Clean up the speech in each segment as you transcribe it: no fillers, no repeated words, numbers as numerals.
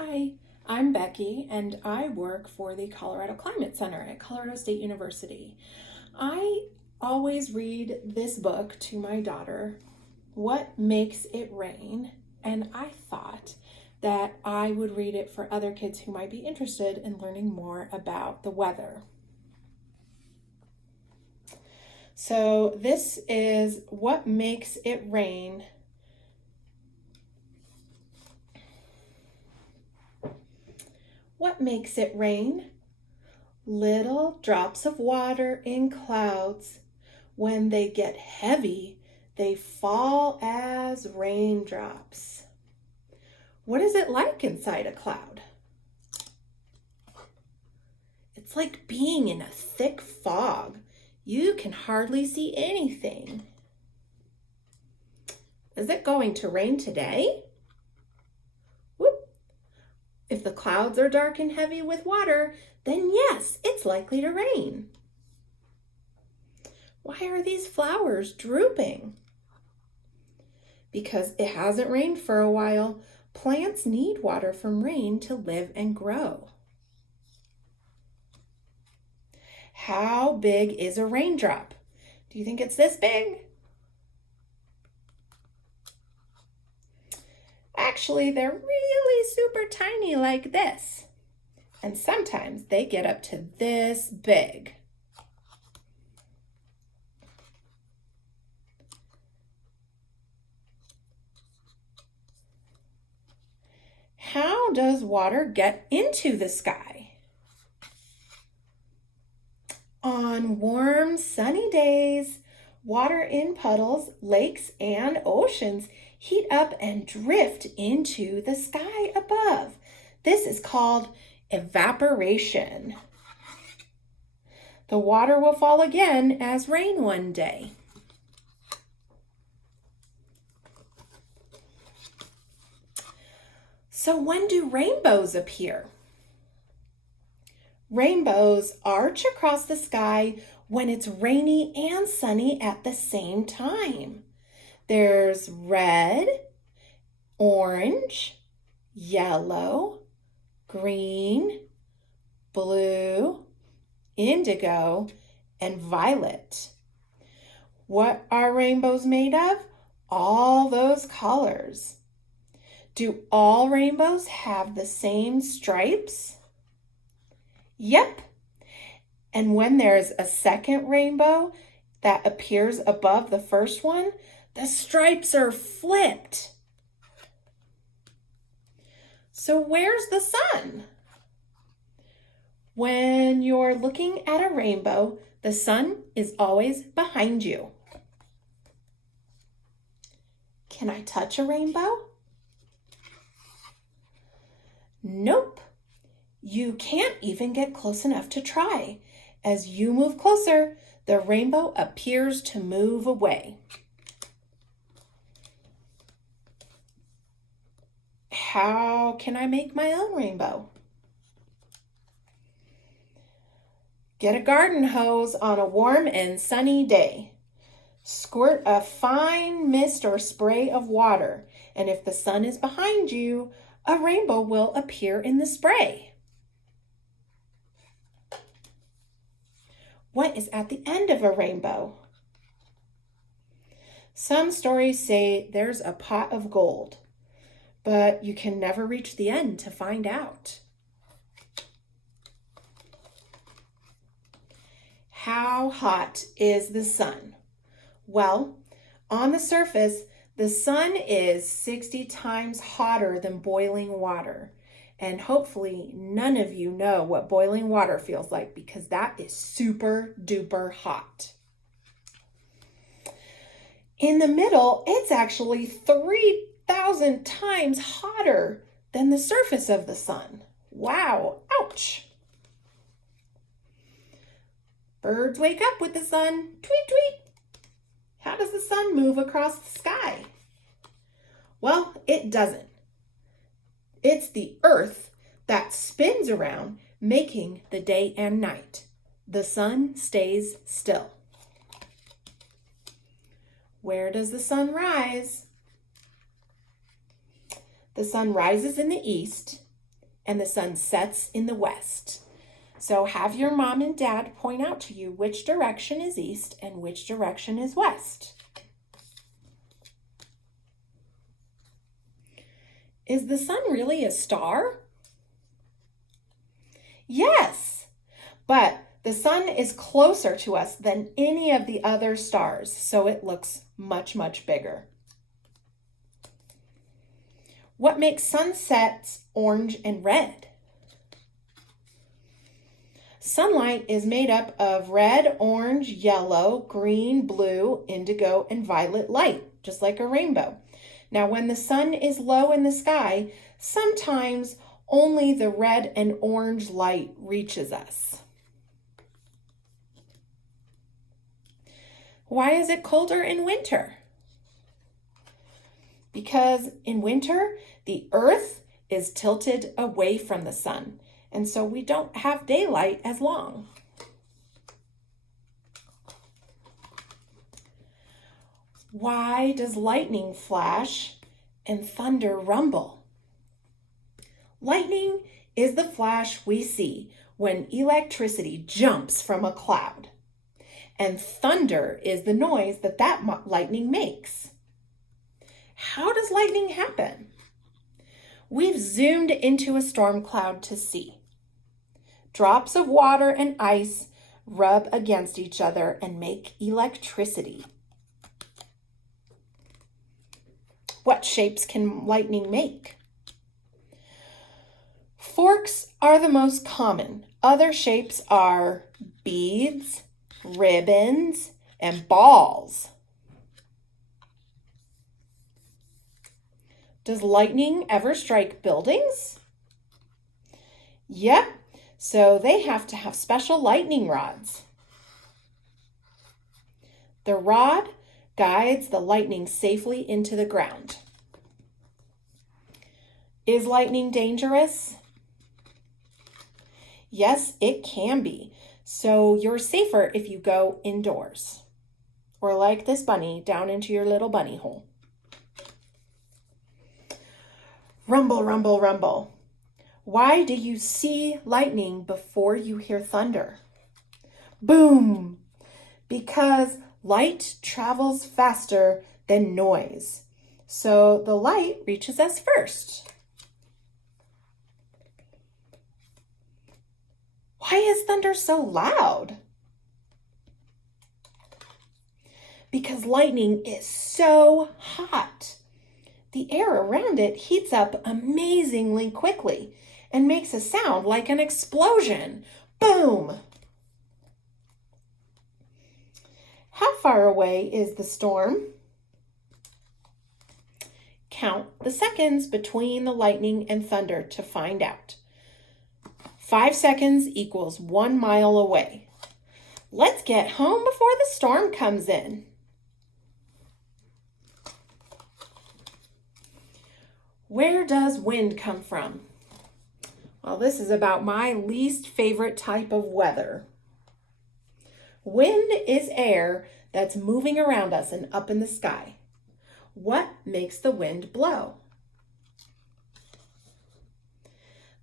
Hi, I'm Becky and I work for the Colorado Climate Center at Colorado State University. I always read this book to my daughter, What Makes It Rain? And I thought that I would read it for other kids who might be interested in learning more about the weather. So this is What Makes It Rain. What makes it rain? Little drops of water in clouds. When they get heavy, they fall as raindrops. What is it like inside a cloud? It's like being in a thick fog. You can hardly see anything. Is it going to rain today? If the clouds are dark and heavy with water, then yes, it's likely to rain. Why are these flowers drooping? Because it hasn't rained for a while. Plants need water from rain to live and grow. How big is a raindrop? Do you think it's this big? Actually, they're really super tiny like this. And sometimes they get up to this big. How does water get into the sky? On warm, sunny days, water in puddles, lakes, and oceans heat up and drift into the sky above. This is called evaporation. The water will fall again as rain one day. So when do rainbows appear? Rainbows arch across the sky when it's rainy and sunny at the same time. There's red, orange, yellow, green, blue, indigo, and violet. What are rainbows made of? All those colors. Do all rainbows have the same stripes? Yep. And when there's a second rainbow that appears above the first one, the stripes are flipped. So where's the sun? When you're looking at a rainbow, the sun is always behind you. Can I touch a rainbow? Nope. You can't even get close enough to try. As you move closer, the rainbow appears to move away. How can I make my own rainbow? Get a garden hose on a warm and sunny day. Squirt a fine mist or spray of water, and if the sun is behind you, a rainbow will appear in the spray. What is at the end of a rainbow? Some stories say there's a pot of gold, but you can never reach the end to find out. How hot is the sun? Well, on the surface, the sun is 60 times hotter than boiling water. And hopefully none of you know what boiling water feels like because that is super duper hot. In the middle, it's actually 3,000 times hotter than the surface of the sun. Wow, ouch. Birds wake up with the sun. Tweet, tweet. How does the sun move across the sky? Well, it doesn't. It's the earth that spins around, making the day and night. The sun stays still. Where does the sun rise? The sun rises in the east and the sun sets in the west. So have your mom and dad point out to you which direction is east and which direction is west. Is the sun really a star? Yes, but the sun is closer to us than any of the other stars, so it looks much, much bigger. What makes sunsets orange and red? Sunlight is made up of red, orange, yellow, green, blue, indigo, and violet light, just like a rainbow. Now, when the sun is low in the sky, sometimes only the red and orange light reaches us. Why is it colder in winter? Because in winter, the earth is tilted away from the sun, and so we don't have daylight as long. Why does lightning flash and thunder rumble? Lightning is the flash we see when electricity jumps from a cloud. And thunder is the noise that lightning makes. How does lightning happen? We've zoomed into a storm cloud to see. Drops of water and ice rub against each other and make electricity. What shapes can lightning make? Forks are the most common. Other shapes are beads, ribbons, and balls. Does lightning ever strike buildings? Yep, so they have to have special lightning rods. The rod guides the lightning safely into the ground. Is lightning dangerous? Yes, it can be. So you're safer if you go indoors. Or like this bunny, down into your little bunny hole. Rumble, rumble, rumble. Why do you see lightning before you hear thunder? Boom! Because light travels faster than noise. So the light reaches us first. Why is thunder so loud? Because lightning is so hot. The air around it heats up amazingly quickly and makes a sound like an explosion. Boom! How far away is the storm? Count the seconds between the lightning and thunder to find out. 5 seconds equals 1 mile away. Let's get home before the storm comes in. Where does wind come from? Well, this is about my least favorite type of weather. Wind is air that's moving around us and up in the sky. What makes the wind blow?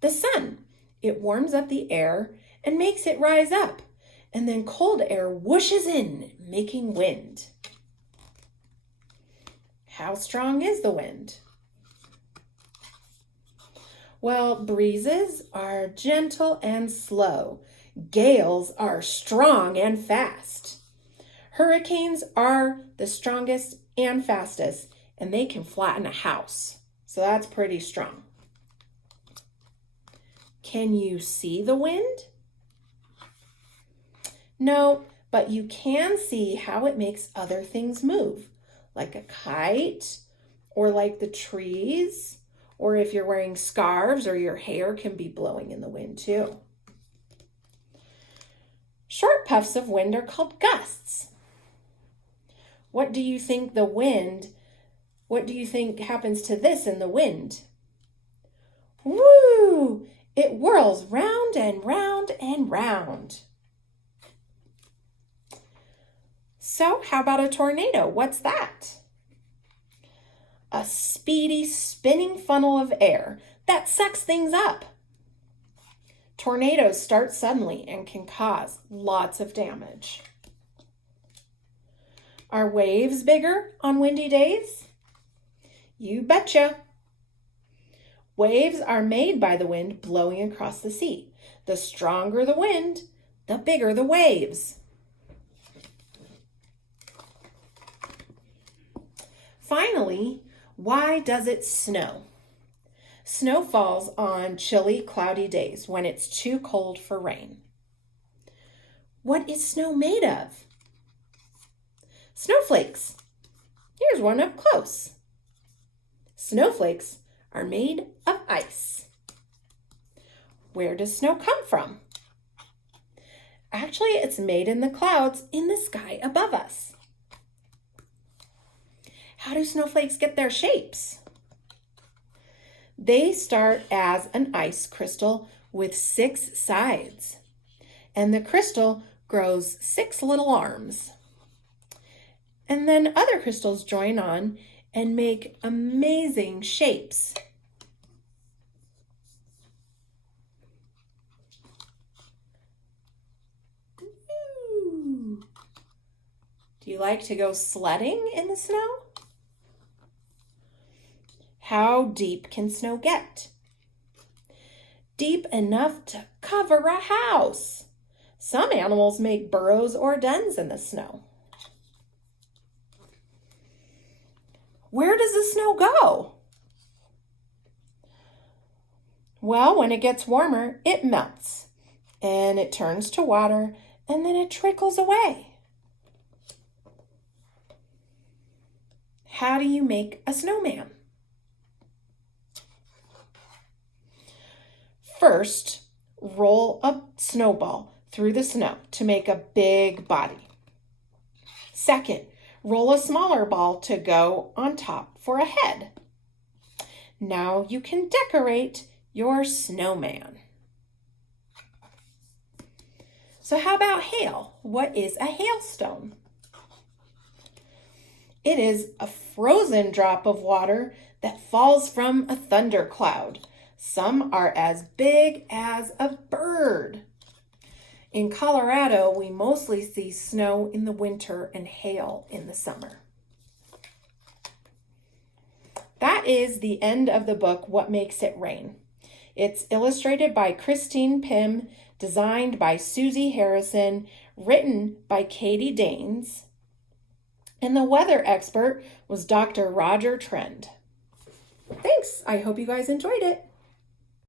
The sun. It warms up the air and makes it rise up, and then cold air whooshes in, making wind. How strong is the wind? Well, breezes are gentle and slow. Gales are strong and fast. Hurricanes are the strongest and fastest, and they can flatten a house. So that's pretty strong. Can you see the wind? No, but you can see how it makes other things move, like a kite, or like the trees, or if you're wearing scarves or your hair can be blowing in the wind too. Short puffs of wind are called gusts. What do you think happens to this in the wind? Woo! It whirls round and round and round. So how about a tornado? What's that? A speedy spinning funnel of air that sucks things up. Tornadoes start suddenly and can cause lots of damage. Are waves bigger on windy days? You betcha. Waves are made by the wind blowing across the sea. The stronger the wind, the bigger the waves. Finally, why does it snow? Snow falls on chilly, cloudy days when it's too cold for rain. What is snow made of? Snowflakes. Here's one up close. Snowflakes are made of ice. Where does snow come from? Actually, it's made in the clouds in the sky above us. How do snowflakes get their shapes? They start as an ice crystal with 6 sides, and the crystal grows 6 little arms. And then other crystals join on and make amazing shapes. Ooh. Do you like to go sledding in the snow? How deep can snow get? Deep enough to cover a house. Some animals make burrows or dens in the snow. Where does the snow go? Well, when it gets warmer, it melts and it turns to water and then it trickles away. How do you make a snowman? First, roll a snowball through the snow to make a big body. Second, roll a smaller ball to go on top for a head. Now you can decorate your snowman. So how about hail? What is a hailstone? It is a frozen drop of water that falls from a thundercloud. Some are as big as a bird. In Colorado, we mostly see snow in the winter and hail in the summer. That is the end of the book, What Makes It Rain. It's illustrated by Christine Pym, designed by Susie Harrison, written by Katie Danes, and the weather expert was Dr. Roger Trend. Thanks. I hope you guys enjoyed it.